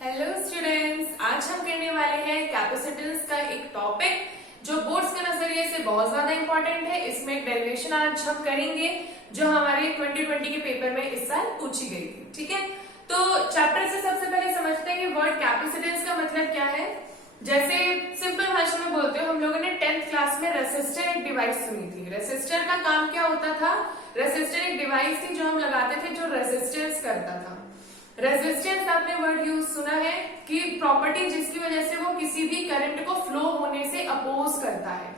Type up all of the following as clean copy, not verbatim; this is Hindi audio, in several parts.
हेलो स्टूडेंट्स, आज हम करने वाले हैं कैपेसिटेंस का एक टॉपिक जो बोर्ड्स के नजरिए से बहुत ज्यादा इंपॉर्टेंट है। इसमें एक डेरिवेशन आज हम करेंगे जो हमारे 2020 के पेपर में इस साल पूछी गई थी। ठीक है, तो चैप्टर से सबसे पहले समझते हैं कि वर्ड कैपेसिटेंस का मतलब क्या है। जैसे सिंपल भाषा में बोलते हो, हम लोगों ने 10th क्लास में रेसिस्टर एक डिवाइस सुनी थी। रेसिस्टर का काम क्या होता था? रेसिस्टर एक डिवाइस थी जो हम लगाते थे जो रेजिस्टेंस करता था। रेजिस्टेंस आपने वर्ड यूज सुना है कि प्रॉपर्टी जिसकी वजह से वो किसी भी करंट को फ्लो होने से अपोज करता है।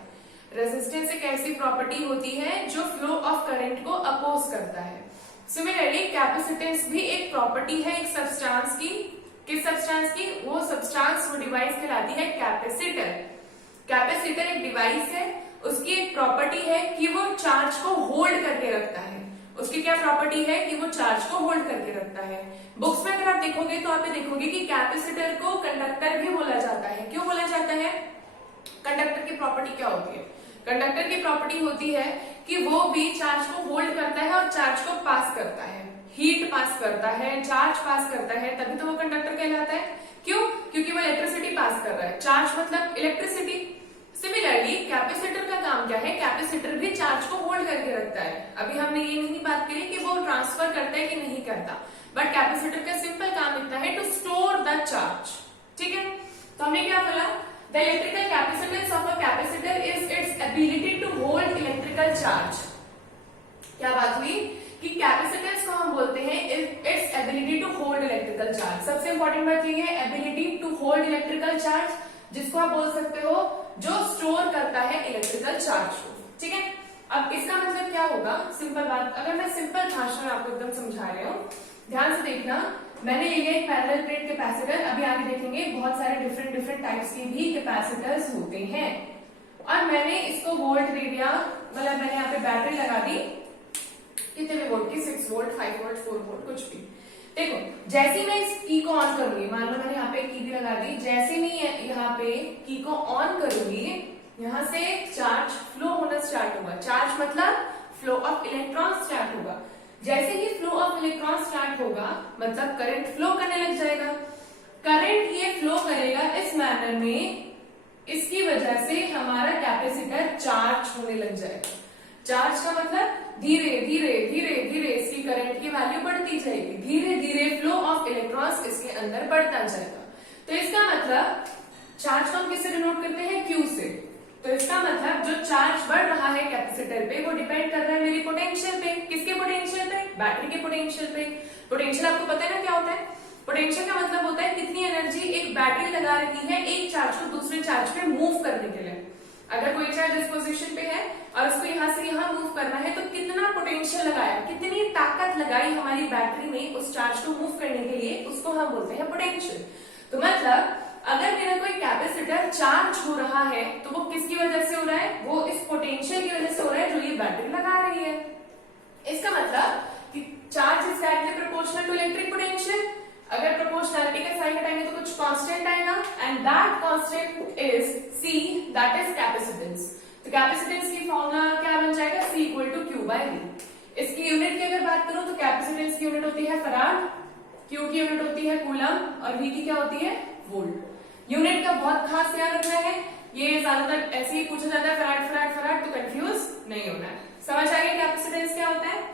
रेजिस्टेंस एक ऐसी प्रॉपर्टी होती है जो फ्लो ऑफ करंट को अपोज करता है। सिमिलरली कैपेसिटेंस भी एक प्रॉपर्टी है एक सब्सटेंस की। किस सब्सटेंस की? वो सब्सटेंस, वो डिवाइस कहलाती है कैपेसिटर। कैपेसिटर एक डिवाइस है, उसकी एक प्रॉपर्टी है कि वो चार्ज को होल्ड करके रखता है। उसकी क्या प्रॉपर्टी है? कि वो चार्ज को होल्ड करके रखता है। बुक्स में अगर आप देखोगे तो आप देखोगे कि कैपेसिटर को कंडक्टर भी बोला जाता है। क्यों बोला जाता है? कंडक्टर की प्रॉपर्टी क्या होती है? कंडक्टर की प्रॉपर्टी होती है कि वो भी चार्ज को होल्ड करता है और चार्ज को पास करता है, हीट पास करता है, चार्ज पास करता है, तभी तो वो कंडक्टर कहलाता है। क्यों? क्योंकि वो इलेक्ट्रिसिटी पास कर रहा है। चार्ज मतलब इलेक्ट्रिसिटी। सिमिलरली कैपेसिटर का काम क्या है? कैपेसिटर भी चार्ज को होल्ड करके रखता है। अभी हमने ये नहीं बात करी कि वो ट्रांसफर करता है कि नहीं करता, बट कैपेसिटर का सिंपल काम इतना है टू स्टोर द चार्ज। ठीक है, तो हमने क्या बोला? The electrical capacitance of a capacitor is its ability to hold electrical charge. क्या बात हुई कि कैपेसिटेंस को हम बोलते हैं its ability to hold electrical charge. सबसे इंपॉर्टेंट बात ये है ability to hold electrical charge, जिसको आप बोल सकते हो जो स्टोर करता है इलेक्ट्रिकल चार्ज को। ठीक है, अब इसका मतलब क्या होगा? सिंपल बात, अगर मैं सिंपल भाषा में आपको एकदम समझा रही हूँ, ध्यान से देखना। मैंने ये एक पैरेलल प्लेट कैपेसिटर, अभी आगे देखेंगे बहुत सारे डिफरेंट टाइप्स के भी कैपेसिटर्स होते हैं, और मैंने इसको वोल्ट दे दिया, मतलब मैंने यहाँ पे बैटरी लगा दी कितने भी वोल्ट की, 6 वोल्ट, 5 वोल्ट, 4 वोल्ट, कुछ भी। देखो, जैसे मैं इस की को ऑन करूंगी, मान लो मैंने यहाँ पे की भी लगा दी, जैसे मैं यहाँ पे की को ऑन करूंगी, यहाँ से चार्ज फ्लो होना स्टार्ट होगा। चार्ज मतलब फ्लो ऑफ इलेक्ट्रॉन स्टार्ट होगा। जैसे ही फ्लो ऑफ इलेक्ट्रॉन स्टार्ट होगा मतलब करंट फ्लो करने लग जाएगा। करंट ये फ्लो करेगा इस मैनर में, इसकी वजह से हमारा कैपेसिटर चार्ज होने लग जाएगा। चार्ज का मतलब धीरे धीरे धीरे धीरे इसकी करंट की वैल्यू बढ़ती जाएगी, धीरे धीरे फ्लो ऑफ इलेक्ट्रॉन्स इसके अंदर बढ़ता जाएगा। तो इसका मतलब चार्ज को हम किससे डिनोट करते हैं? क्यू से। तो इसका मतलब जो चार्ज बढ़ रहा है कैपेसिटर पे वो डिपेंड कर रहा है मेरी पोटेंशियल पे। किसके पोटेंशियल पे? बैटरी के पोटेंशियल पे। पोटेंशियल आपको पता है ना क्या होता है? पोटेंशियल का मतलब होता है कितनी एनर्जी एक बैटरी लगा रही है एक चार्ज को दूसरे चार्ज पे मूव करने के लिए। अगर कोई चार्ज इस पोजीशन पे है और उसको यहाँ से यहाँ मूव करना है तो कितना पोटेंशियल लगाया, कितनी ताकत लगाई हमारी बैटरी में उस चार्ज को मूव करने के लिए, उसको हम बोलते हैं पोटेंशियल। तो मतलब अगर मेरा कोई कैपेसिटर चार्ज हो रहा है तो वो किसकी वजह से हो रहा है? वो इस पोटेंशियल की वजह से हो रहा है जो ये बैटरी लगा रही है। इसका मतलब कि charge is directly proportional to electric potential. अगर प्रोपोर्शनलिटी का साइन हटाएंगे तो कुछ कांस्टेंट आएगा, and that constant is C, that is capacitance. तो कैपेसिटेंस की फॉर्मूला क्या बन जाएगा? C equal to Q by V। इसकी यूनिट की अगर बात करूं तो कैपेसिटेंस की यूनिट होती है फराड, Q की यूनिट होती है कूलम और V की क्या होती है? वोल्ट। यूनिट का बहुत खास ध्यान रखना है, ये ज्यादातर ऐसे ही पूछा जाता है फराड फराड फराड, तो कंफ्यूज नहीं होना है। समझ आ गया कैपेसिटेंस क्या होता है?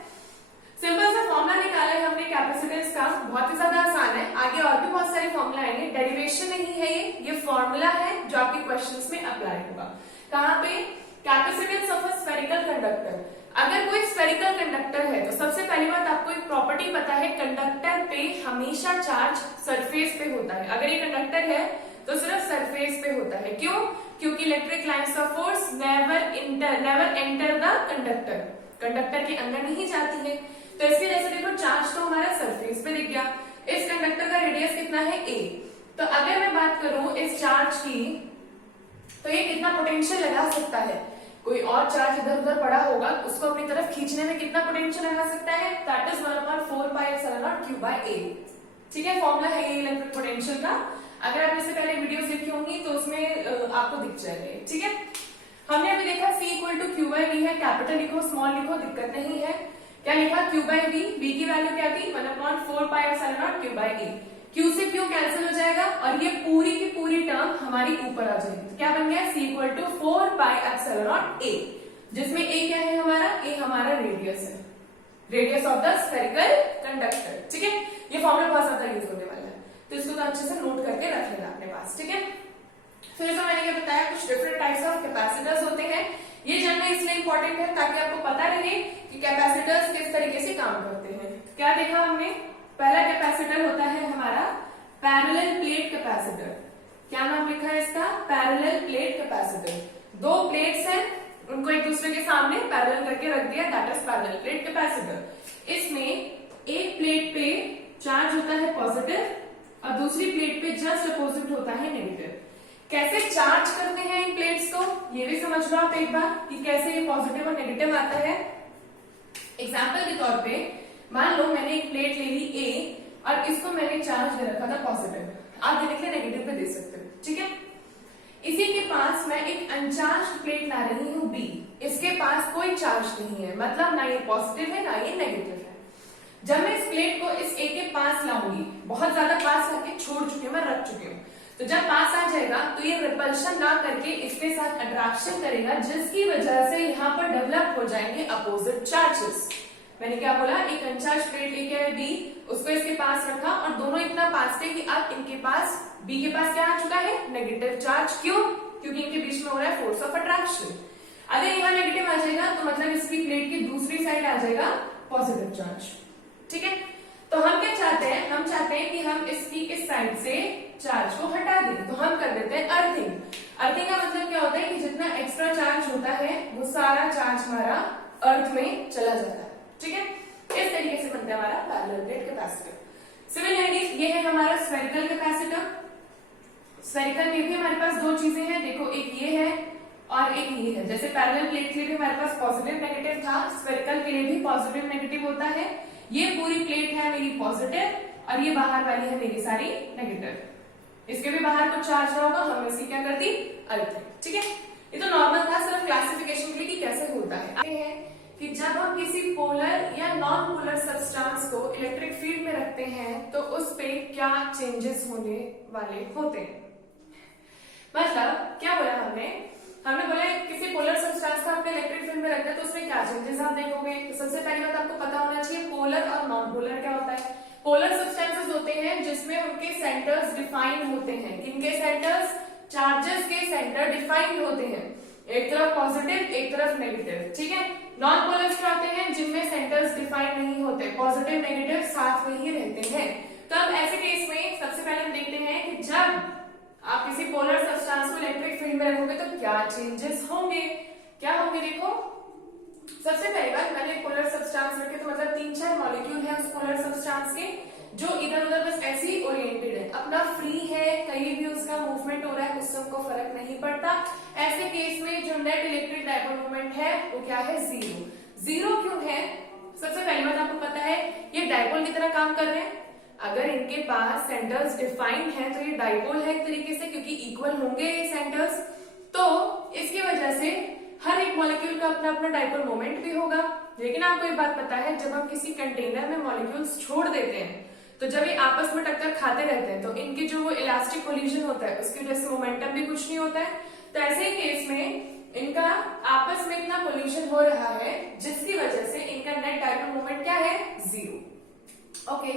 सिंपल सा फॉर्मूला निकाला है हमने कैपेसिटेंस का, बहुत ही ज्यादा आसान है। आगे और भी बहुत सारे फॉर्मूला आएंगे, डेरिवेशन नहीं है ये फॉर्मूला है जो आपके क्वेश्चंस में अप्लाई होगा। कहाँ पे? Capacitance of a spherical conductor. अगर कोई स्फेरिकल कंडक्टर है तो सबसे पहली बात आपको एक प्रॉपर्टी पता है, कंडक्टर पे हमेशा चार्ज सरफेस पे होता है। अगर ये कंडक्टर है तो सिर्फ सरफेस पे होता है। क्यों? क्योंकि electric lines of force never enter the conductor, conductor के अंदर नहीं जाती है। तो इसकी वजह से देखो चार्ज तो हमारा सरफेस पे दिख गया। इस कंडक्टर का रेडियस कितना है? A। तो अगर मैं बात करूं इस चार्ज की तो ये कितना पोटेंशियल लगा सकता है? कोई और चार्ज इधर उधर पड़ा होगा उसको अपनी तरफ खींचने में कितना पोटेंशियल लगा सकता है? That is 1/4 pi epsilon naught Q by A। ठीक है, फॉर्मूला है ये इलेक्ट्रिक पोटेंशियल का। अगर आप इससे पहले वीडियोस देखी होंगी तो उसमें आपको दिख जाएगा। ठीक है, हमने अभी देखा C equal to Q by V है, कैपिटल लिखो स्मॉल लिखो दिक्कत नहीं है। क्या लिखा? Q बाय V, V की वैल्यू क्या थी? 1/4 pi epsilon naught Q by A। Q से Q कैंसिल हो जाएगा और ये पूरी की पूरी टर्म हमारी ऊपर आ जाएगी। तो क्या बन गया C इक्वल टू 4πε0 A, जिसमें A क्या है हमारा, A हमारा रेडियस है, radius of the spherical conductor. ठीक है, ये फॉर्मूला बहुत ज्यादा यूज होने वाला है, तो इसको तो अच्छे से नोट करके रख लेना अपने पास। ठीक है, फिर इसमें मैंने क्या बताया, कुछ डिफरेंट टाइप्स ऑफ कैपेसिटर्स होते हैं। ये जानना इसलिए इंपॉर्टेंट है ताकि आपको पता रहे कि कैपेसिटर्स किस तरीके से काम करते हैं। क्या देखा हमने, पहला कैपेसिटर होता है हमारा पैरेलल प्लेट कैपेसिटर। क्या नाम लिखा है इसका, पैरेलल प्लेट कैपेसिटर। दो प्लेट्स हैं, उनको एक दूसरे के सामने पैरेलल करके रख दिया, that is parallel plate capacitor. इसमें एक प्लेट पे चार्ज होता है पॉजिटिव और दूसरी प्लेट पे जस्ट अपोजिट होता है नेगेटिव। कैसे चार्ज करते हैं इन प्लेट्स को, ये भी समझ लो आप एक बार कि कैसे ये पॉजिटिव और नेगेटिव आता है। एग्जाम्पल के तौर पे मान लो मैंने एक प्लेट ले ली A और इसको मैंने चार्ज दे रखा था पॉजिटिव, आप देने के लिए नेगेटिव पे दे सकते हो। ठीक है, इसी के पास मैं एक अनचार्ज प्लेट ला रही हूँ B, इसके पास कोई चार्ज नहीं है, मतलब ना ये पॉजिटिव है ना ये नेगेटिव है। जब मैं इस प्लेट को इस A के पास लाऊंगी, बहुत ज्यादा पास लाके छोड़ चुकी हूँ, मैं रख चुकी हूँ, तो जब पास आ जाएगा तो ये रिपल्शन ना करके इसके साथ अट्रैक्शन करेगा, जिसकी वजह से यहाँ पर डेवलप हो जाएंगे अपोजिट चार्जेस। मैंने क्या बोला, एक अनचार्ज प्लेट लेके आए B, उसको इसके पास रखा और दोनों इतना पास थे कि अब इनके पास B के पास क्या आ चुका है, नेगेटिव चार्ज। क्यों, क्योंकि इनके बीच में हो रहा है फोर्स ऑफ अट्रैक्शन। अगर यहाँ नेगेटिव आ जाएगा तो मतलब इसकी प्लेट की दूसरी साइड आ जाएगा पॉजिटिव चार्ज। ठीक है, तो हम क्या चाहते हैं, हम चाहते हैं कि हम इसकी इस साइड से चार्ज को हटा दें, तो हम कर देते हैं अर्थिंग। अर्थिंग का मतलब क्या होता है कि जितना एक्स्ट्रा चार्ज होता है वो सारा चार्ज हमारा अर्थ में चला जाता है। ठीक है, इस तरीके से बनता है हमारा पैरेलल प्लेट कैपेसिटर। सिमिलरली ये है हमारा स्फेरिकल कैपेसिटर। स्फेरिकल में भी हमारे पास दो चीजें हैं, देखो एक ये है और एक ये है। जैसे पैरेलल प्लेट के लिए भी हमारे पास पॉजिटिव नेगेटिव था, स्फेरिकल के लिए भी पॉजिटिव नेगेटिव होता है। ये पूरी प्लेट है मेरी पॉजिटिव और ये बाहर वाली है मेरी सारी नेगेटिव। इसके भी बाहर कुछ चार्ज ना होगा, हमने इसकी क्या कर दी, अर्थिंग। ठीक है, ये तो नॉर्मल था, सिर्फ क्लासिफिकेशन के लिए कि कैसे होता है कि जब हम किसी पोलर या नॉन पोलर सब्सटेंस को इलेक्ट्रिक फील्ड में रखते हैं तो उस पे क्या चेंजेस होने वाले होते हैं। मतलब क्या बोला हमने बोला किसी पोलर सब्सटेंस को आपने इलेक्ट्रिक फील्ड में रखना है तो उसमें क्या चेंजेस आप देखोगे। तो सबसे पहली बात आपको पता होना चाहिए पोलर और नॉन पोलर क्या होता है। पोलर सब्सटेंसेस होते हैं जिसमें उनके सेंटर्स डिफाइंड होते हैं। किनके सेंटर्स, चार्जेस के सेंटर डिफाइंड होते हैं, एक तरफ पॉजिटिव एक तरफ नेगेटिव। ठीक है, नॉन पोलर्स क्या होते हैं जिनमें सेंटर्स डिफाइंड नहीं होते, पॉजिटिव नेगेटिव साथ में ही रहते हैं। तो अब ऐसे केस में सबसे पहले हम देखते हैं कि जब आप किसी पोलर सब्सटेंस को इलेक्ट्रिक फील्ड में रखोगे तो क्या चेंजेस होंगे। क्या होंगे, देखो सबसे पहली बात, मैंने पोलर सब्सटेंस रखे तो मतलब 3-4 मॉलिक्यूल है उस पोलर सब्सटेंस के जो इधर उधर बस ऐसे ही ओरिएंटेड है, अपना फ्री है, कहीं भी उसका मूवमेंट हो रहा है उससे उनको फर्क नहीं पड़ता। ऐसे केस में जो नेट इलेक्ट्रिक डायपोल मोमेंट है वो क्या है, जीरो। जीरो क्यों है, सबसे पहली बात आपको पता है ये डायपोल की तरह काम कर रहे हैं। अगर इनके पास सेंटर्स डिफाइंड है तो ये डायपोल है एक तरीके से, क्योंकि इक्वल होंगे ये सेंटर्स, तो इसकी वजह से हर एक मॉलिक्यूल का अपना अपना डायपोल मोमेंट भी होगा। लेकिन आपको एक बात पता है, जब हम किसी कंटेनर में मॉलिक्यूल्स छोड़ देते हैं तो जब ये आपस में टक्कर खाते रहते हैं तो इनके जो वो इलास्टिक कोलिजन होता है उसकी वजह से मोमेंटम भी कुछ नहीं होता है। तो ऐसे केस में इनका आपस में इतना कोलिजन हो रहा है जिसकी वजह से इनका नेट डायपोल मोमेंट क्या है, जीरो। ओके,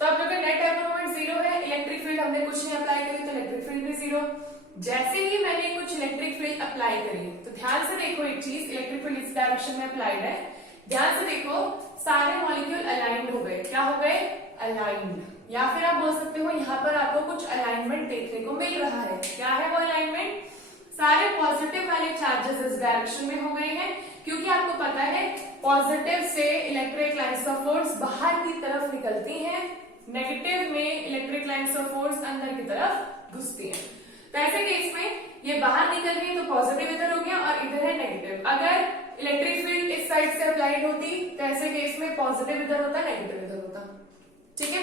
तो अब अगर नेट डायपोल मोमेंट जीरो है, इलेक्ट्रिक फील्ड हमने कुछ नहीं अप्लाई करी तो इलेक्ट्रिक फील्ड भी जीरो। जैसे ही मैंने कुछ इलेक्ट्रिक फील्ड अप्लाई करी तो ध्यान से देखो एक चीज, इलेक्ट्रिक फील्ड इस डायरेक्शन में अप्लाइड है, ध्यान से देखो सारे मॉलिक्यूल अलाइंड हो गए। क्या हो गए, अलाइंड। या फिर आप बोल सकते हो यहाँ पर आपको कुछ अलाइनमेंट देखने को मिल रहा है। क्या है वो अलाइनमेंट, सारे पॉजिटिव वाले चार्जेस इस डायरेक्शन में हो गए हैं, क्योंकि आपको पता है पॉजिटिव से इलेक्ट्रिक लाइन्स ऑफ फोर्स बाहर की तरफ निकलती हैं, नेगेटिव में इलेक्ट्रिक लाइन्स ऑफ फोर्स अंदर की तरफ घुसती हैं। तो ऐसे केस में ये बाहर निकल रही है तो पॉजिटिव इधर हो गया और इधर है नेगेटिव। अगर इलेक्ट्रिक फील्ड इस साइड से अप्लाइड होती तो ऐसे केस में पॉजिटिव इधर होता, नेगेटिव इधर होता। ठीक है,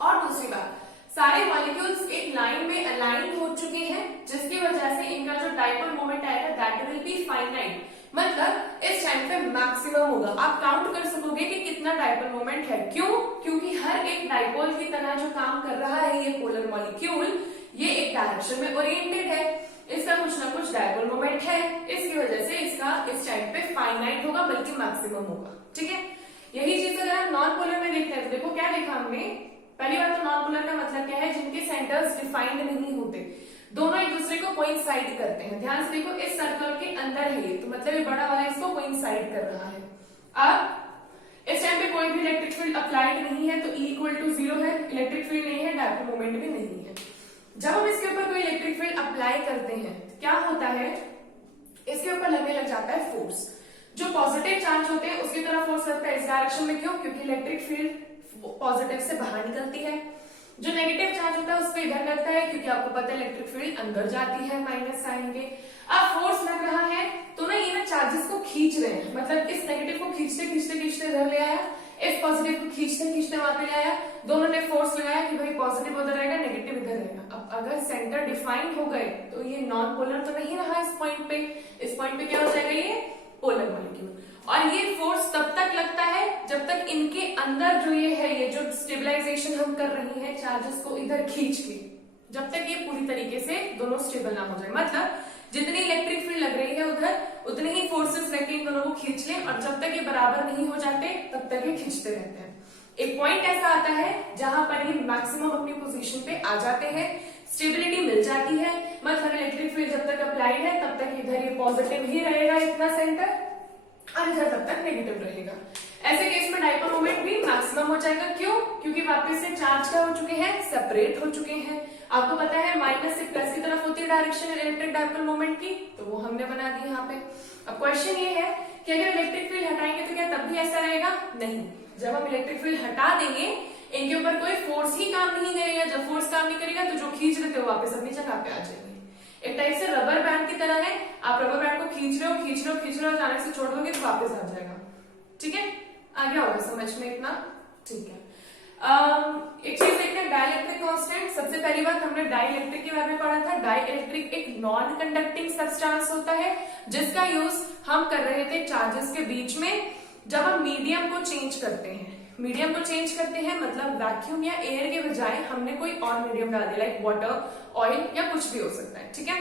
और दूसरी बात, सारे मॉलिक्यूल्स एक लाइन में अलाइन हो चुके हैं जिसकी वजह से इनका जो डायपोल मोमेंट आएगा दैट विल बी फाइनाइट, मतलब इस टाइम पे मैक्सिमम होगा। आप काउंट कर सकोगे कि कितना डायपोल मोमेंट है। क्यों, क्योंकि हर एक डायपोल की तरह हमारा जो काम कर रहा है ये पोलर मॉलिक्यूल, ये एक डायरेक्शन में ओरिएंटेड है, इसका कुछ ना कुछ डायपोल मोमेंट है, इसकी वजह से इसका इस टाइम पे फाइनाइट होगा बल्कि मैक्सिमम होगा। ठीक है, यही चीज अगर हम नॉन पोलर में देखते हैं तो देखो क्या देखा हमने। पहली बात तो नॉन पोलर का मतलब क्या है, जिनके सेंटर्स डिफाइंड नहीं होते, दोनों एक दूसरे को कोइंसाइड करते हैं। ध्यान से देखो इस सर्कल के अंदर है ये, तो मतलब ये बड़ा वाला इसको कोइंसाइड कर रहा है। अब इस टाइम पे कोई भी इलेक्ट्रिक फील्ड अप्लाइड नहीं है तो E इक्वल टू 0 है, इलेक्ट्रिक फील्ड नहीं है, डायपोल मोमेंट भी नहीं है। जब हम इसके ऊपर कोई इलेक्ट्रिक फील्ड अप्लाई करते हैं तो क्या होता है, इसके ऊपर लगने लग जाता है फोर्स। जो पॉजिटिव चार्ज होते हैं उसकी तरफ फोर्स लगता है इस डायरेक्शन में, क्यों? क्योंकि इलेक्ट्रिक फील्ड पॉजिटिव से बाहर निकलती है। जो नेगेटिव चार्ज होता है उस पर इधर लगता है, क्योंकि आपको पता है इलेक्ट्रिक फील्ड अंदर जाती है माइनस साइन के। अब फोर्स लग रहा है तो ना ये ना चार्जेस को खींच रहे हैं, मतलब इस नेगेटिव को खींचते खींचते खींचते इधर ले आया, इस पॉजिटिव को खींचते खींचते वहां पे ले आया, दोनों ने फोर्स लगाया कि भाई पॉजिटिव उधर रहेगा नेगेटिव इधर रहेगा। अब अगर सेंटर डिफाइन हो गए तो ये नॉन पोलर तो नहीं रहा इस पॉइंट पे, इस पॉइंट पे क्या हो जाएगा ये पोलर मॉलिक्यूल। और ये फोर्स तब तक लगता है जब तक इनके अंदर जो ये है, ये जो स्टेबलाइजेशन हम कर रही है चार्जेस को इधर खींच के, जब तक ये पूरी तरीके से दोनों स्टेबल ना हो जाए, मतलब जितनी इलेक्ट्रिक फील्ड लग रही है उधर उतने ही फोर्सेस लेके इन दोनों को खींच लें, और जब तक ये बराबर नहीं हो जाते तब तक ये खींचते रहते हैं। एक पॉइंट ऐसा आता है जहां पर ये मैक्सिमम अपनी पोजीशन पे आ जाते हैं, स्टेबिलिटी मिल जाती है, मतलब इलेक्ट्रिक फील्ड जब तक अप्लाइड है तब तक इधर ये पॉजिटिव ही रहेगा इतना सेंटर, और इधर तब तक नेगेटिव रहेगा। ऐसे केस में डायपोल मोमेंट भी मैक्सिमम हो जाएगा। क्यों? क्योंकि वापस से चार्ज क्या हो चुके हैं, सेपरेट हो चुके हैं। आपको पता है माइनस से प्लस की तरफ होती है डायरेक्शन इलेक्ट्रिक डायपोल मोमेंट की, तो वो हमने बना दी यहाँ पे। अब क्वेश्चन ये है कि अगर इलेक्ट्रिक फील्ड हटाएंगे तो क्या तब भी ऐसा रहेगा? नहीं। जब हम इलेक्ट्रिक फील्ड हटा देंगे इनके ऊपर कोई फोर्स ही काम नहीं करेगा, जब फोर्स काम नहीं करेगा तो जो खींच रहे थे वो वापस अपनी जगह पे आ जाएंगे। एक टाइप से रबर बैंड की तरह है, आप रबर बैंड को खींच रहे हो खींच रहे हो खींच रहे हो, अचानक से छोड़ दोगे तो वापस आ जाएगा। ठीक है, आ गया होगा समझ में इतना? ठीक है। एक चीज देखते हैं, डाइलेक्ट्रिक कांस्टेंट। सबसे पहली बात हमने डाइलेक्ट्रिक के बारे में पढ़ा था। डाइलेक्ट्रिक एक नॉन कंडक्टिंग सब्सटेंस होता है जिसका यूज हम कर रहे थे चार्जेस के बीच में, जब हम मीडियम को चेंज करते हैं। मीडियम को चेंज करते हैं मतलब वैक्यूम या एयर के बजाय हमने कोई और मीडियम डाल दिया, लाइक वाटर, ऑयल या कुछ भी हो सकता है। ठीक है,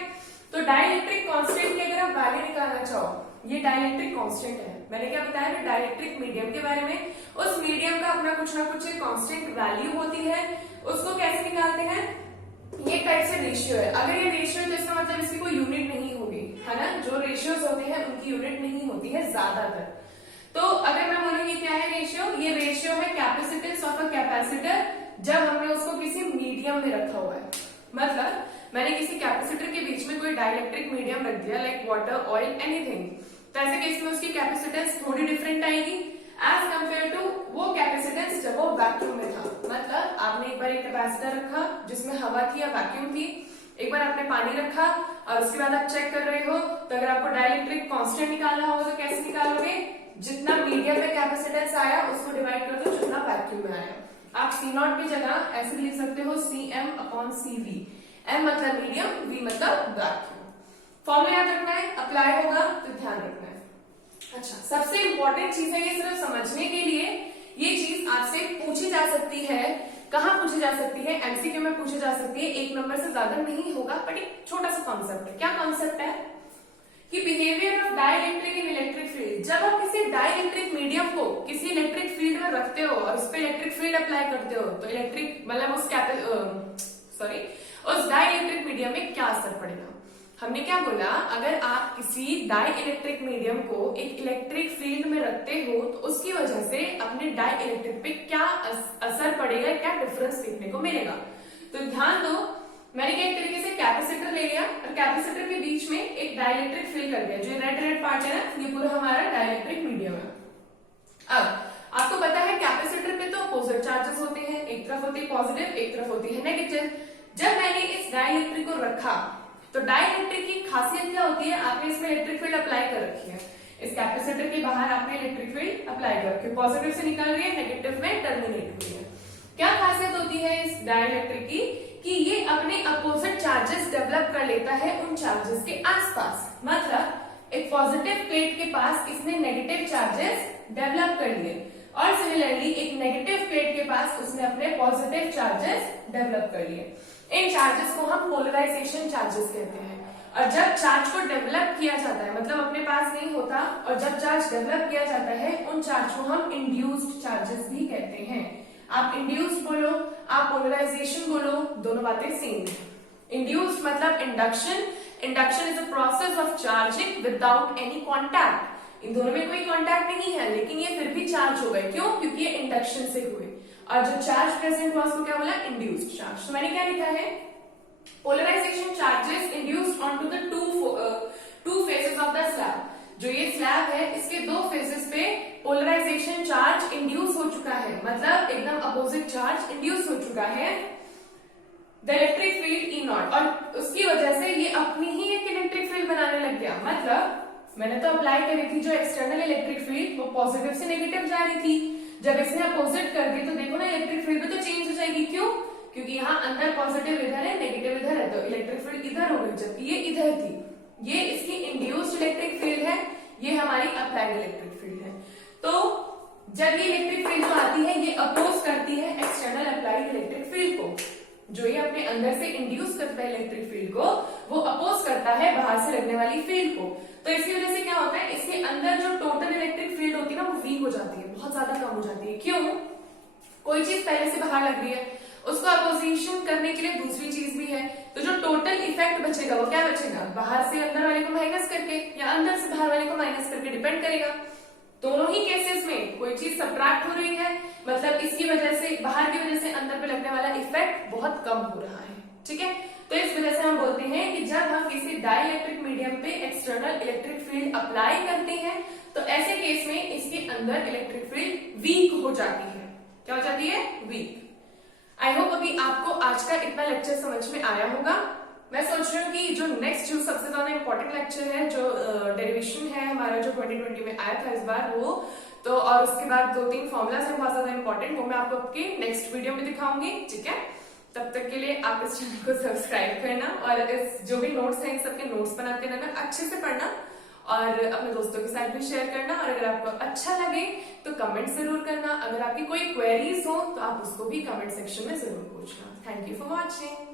तो डाइलेक्ट्रिक कांस्टेंट की अगर आप वैल्यू निकालना चाहो, ये डाइलेक्ट्रिक कांस्टेंट है। मैंने क्या बताया था डाइलेक्ट्रिक मीडियम के बारे में, उस मीडियम का अपना कुछ ना कुछ कांस्टेंट वैल्यू होती है, उसको कैसे निकालते हैं? ये टाइप से रेशियो है। अगर ये रेशियो तो इसका मतलब इसकी कोई यूनिट नहीं होगी, है ना? जो रेशियोज होते हैं उनकी यूनिट नहीं होती है ज्यादातर। तो अगर मैं बोलूंगी क्या है रेशियो, ये रेशियो है कैपेसिटेंस ऑफ अ कैपेसिटर जब हमने उसको किसी मीडियम में रखा हुआ है। मतलब मैंने किसी कैपेसिटर के बीच में कोई डाइलेक्ट्रिक मीडियम रख दिया, लाइक वाटर, ऑयल, एनीथिंग, तो ऐसे केस में उसकी कैपेसिटेंस थोड़ी डिफरेंट आएगी एज कंपेयर टू वो कैपेसिटेंस जब वो वैक्यूम में था। मतलब आपने एक बार एक कैपेसिटर रखा जिसमें हवा थी या वैक्यूम थी, एक बार आपने पानी रखा और उसके बाद आप चेक कर रहे हो, तो अगर आपको डाइलेक्ट्रिक कांस्टेंट निकालना हो तो कैसे निकालोगे? जितना मीडियम में कैपेसिटेंस आया उसको डिवाइड कर दो जितना वैक्यूम में आया। आप C0 की जगह ऐसे लिख सकते हो CM/CV। M मतलब मीडियम, V मतलब वैक्यूम। फॉर्मूला याद रखना है, अप्लाई होगा तो ध्यान रखना है। अच्छा, सबसे इंपॉर्टेंट चीज है ये सिर्फ समझने के लिए, ये चीज आपसे पूछी जा सकती है। कहाँ पूछी जा सकती है? MCQ में पूछी जा सकती है। एक नंबर से ज्यादा नहीं होगा, बट एक छोटा सा कॉन्सेप्ट है। क्या कॉन्सेप्ट है कि behaviour of dielectric in electric field. जब आप किसी डाइलेक्ट्रिक मीडियम को किसी इलेक्ट्रिक फील्ड में रखते हो और उस पर इलेक्ट्रिक फील्ड अप्लाई करते हो, तो इलेक्ट्रिक मतलब उस डाइलेक्ट्रिक मीडियम में क्या असर पड़ेगा? हमने क्या बोला, अगर आप किसी डाई इलेक्ट्रिक मीडियम को एक इलेक्ट्रिक फील्ड में रखते हो तो उसकी वजह से अपने डाई इलेक्ट्रिक पे क्या असर पड़ेगा, क्या डिफरेंस देखने को मिलेगा। तो ध्यान दो, मैंने क्या एक तरीके से कैपेसिटर ले लिया और कैपेसिटर के बीच में एक डाइलेक्ट्रिक फील्ड कर दिया। जो रेड पार्ट है ना, ये पूरा हमारा डाइलेक्ट्रिक मीडियम है। अब आपको पता है कैपेसिटर पे तो अपोजिट चार्जेस होते हैं, एक तरफ होती है पॉजिटिव, एक तरफ होती है नेगेटिव। जब मैंने इस डाइलेक्ट्रिक को रखा तो डाइलेक्ट्रिक की खासियत क्या होती है? आपने इसमें इलेक्ट्रिक फील्ड अप्लाई कर रखी है, इस कैपेसिटर के बाहर आपने इलेक्ट्रिक फील्ड अप्लाई कर रखी है, पॉजिटिव से निकल रही है, नेगेटिव में टर्मिनेट हुई है। क्या खासियत होती है इस डाइलेक्ट्रिक की कि ये अपने अपोजिट चार्जेस डेवलप कर लेता है उन चार्जेस के आसपास। मतलब एक पॉजिटिव प्लेट के पास इसने नेगेटिव चार्जेस डेवलप कर लिए। और सिमिलरली एक नेगेटिव प्लेट के पास उसने अपने पॉजिटिव चार्जेस डेवलप कर लिए। इन चार्जेस को हम पोलराइजेशन चार्जेस कहते हैं। और जब चार्ज को डेवलप किया जाता है, मतलब अपने पास नहीं होता, और जब चार्ज डेवलप किया जाता है, उन चार्ज को हम इंड्यूस्ड चार्जेस भी कहते हैं। आप इंड्यूस्ड बोलो, आप पोलराइजेशन बोलो, दोनों बातें सेम है। इंड्यूस्ड मतलब induction, induction is a process of charging without any contact. इन दोनों में कोई कॉन्टैक्ट नहीं है, लेकिन ये फिर भी चार्ज हो गए। क्यों? क्योंकि ये इंडक्शन से हुए। और जो चार्ज प्रेजेंट हुआ उसको क्या बोला? Induced charge. तो मैंने क्या लिखा है? Polarisation charges induced onto the two faces of the slab. जो ये स्लैब है, इसके दो फेसेस पे पोलराइजेशन चार्ज इंड्यूस हो चुका है, मतलब एकदम अपोजिट चार्ज इंड्यूस हो चुका है। The electric field E not, और उसकी वजह से ये अपनी ही एक इलेक्ट्रिक फील्ड बनाने लग गया। मतलब मैंने तो अप्लाई करी थी जो एक्सटर्नल इलेक्ट्रिक फील्ड, वो पॉजिटिव से नेगेटिव जा रही थी। जब इसने अपोजिट कर दी तो देखो ना, इलेक्ट्रिक फील्ड भी तो चेंज हो जाएगी। क्यों? क्योंकि यहाँ अंदर पॉजिटिव इधर है, नेगेटिव इधर है, तो इलेक्ट्रिक फील्ड इधर हो गई, जबकि ये इधर थी। ये इसकी इंड्यूस्ड इलेक्ट्रिक फील्ड है, ये हमारी अप्लाइड इलेक्ट्रिक फील्ड है। तो जब ये इलेक्ट्रिक फील्ड जो आती है, ये अपोज करती है एक्सटर्नल अप्लाइड इलेक्ट्रिक फील्ड को। जो ये अपने अंदर से इंड्यूस करता है इलेक्ट्रिक फील्ड को, वो अपोज करता है बाहर से लगने वाली फील्ड को। तो इसकी वजह से क्या होता है, इसके अंदर जो टोटल इलेक्ट्रिक फील्ड होती है ना, वो वीक हो जाती है, बहुत ज्यादा कम हो जाती है। क्यों? कोई चीज पहले से बाहर लग रही है, उसको अपोजिशन करने के लिए दूसरी चीज भी है, तो जो टोटल इफेक्ट बचेगा वो क्या बचेगा? बाहर से अंदर वाले को माइनस करके या अंदर से बाहर वाले को माइनस करके, डिपेंड करेगा। दोनों ही केसेस में कोई चीज सब्ट्रैक्ट हो रही है, मतलब इसकी वजह से, बाहर की वजह से अंदर पे लगने वाला इफेक्ट बहुत कम हो रहा है। ठीक है, तो इस वजह से हम बोलते हैं कि जब हम किसी डाइलेक्ट्रिक मीडियम पे एक्सटर्नल इलेक्ट्रिक फील्ड अप्लाई करते हैं, तो ऐसे केस में इसके अंदर इलेक्ट्रिक फील्ड वीक हो जाती है। क्या हो जाती है? वीक। आई होप अभी आपको आज का इतना लेक्चर समझ में आया होगा। मैं सोच रही हूँ कि जो नेक्स्ट, जो सबसे ज्यादा इंपॉर्टेंट लेक्चर है, जो डेरिवेशन है हमारा, जो 2020 में आया था इस बार, वो तो, और उसके बाद 2-3 फॉर्मूलाज हैं बहुत ज्यादा इंपॉर्टेंट, वो मैं आपको आपके नेक्स्ट वीडियो में दिखाऊंगी। ठीक है, तब तक के लिए आप इस चैनल को सब्सक्राइब करना, और इस जो भी नोट्स हैं, इन सबके नोट्स बनाते रहना, अच्छे से पढ़ना, और अपने दोस्तों के साथ भी शेयर करना। और अगर आपको अच्छा लगे तो कमेंट जरूर करना। अगर आपकी कोई क्वेरीज हो तो आप उसको भी कमेंट सेक्शन में जरूर पूछना। Thank you for watching.